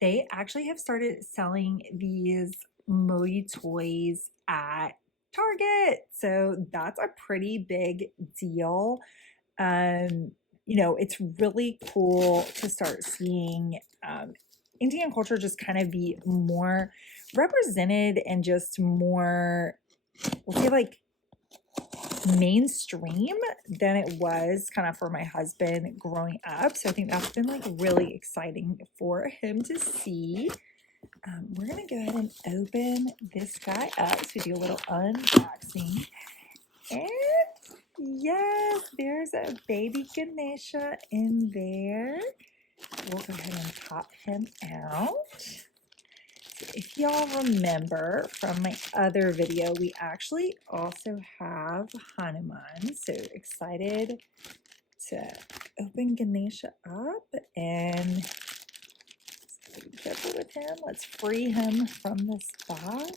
they actually have started selling these Modi toys at Target. So that's a pretty big deal. Um, it's really cool to start seeing Indian culture just kind of be more represented and just more, we'll say, like mainstream than it was kind of for my husband growing up. So I think that's been like really exciting for him to see. We're gonna go ahead and open this guy up to do a little unboxing. And yes, there's a baby Ganesha in there. We'll go ahead and pop him out. If y'all remember from my other video, we actually also have Hanuman. So excited to open Ganesha up and be careful with him. Let's free him from this box.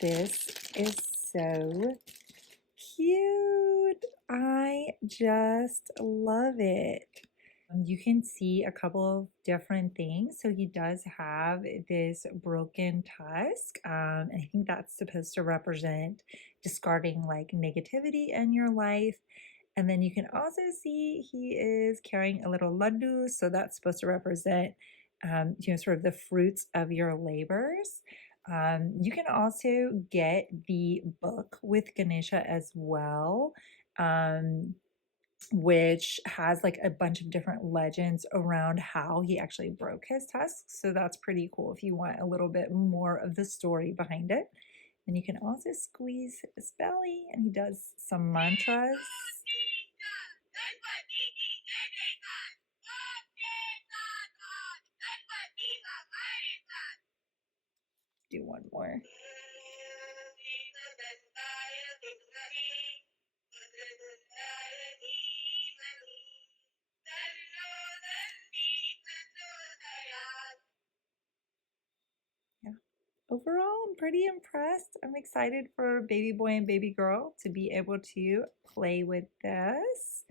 This is so cute. I just love it. You can see a couple of different things. So he does have this broken tusk. And I think that's supposed to represent discarding like negativity in your life. And then you can also see he is carrying a little laddoo. So that's supposed to represent, sort of the fruits of your labors. You can also get the book with Ganesha as well. Which has like a bunch of different legends around how he actually broke his tusks. So that's pretty cool if you want a little bit more of the story behind it. And you can also squeeze his belly, and he does some mantras. Do one more. Overall, I'm pretty impressed. I'm excited for baby boy and baby girl to be able to play with this.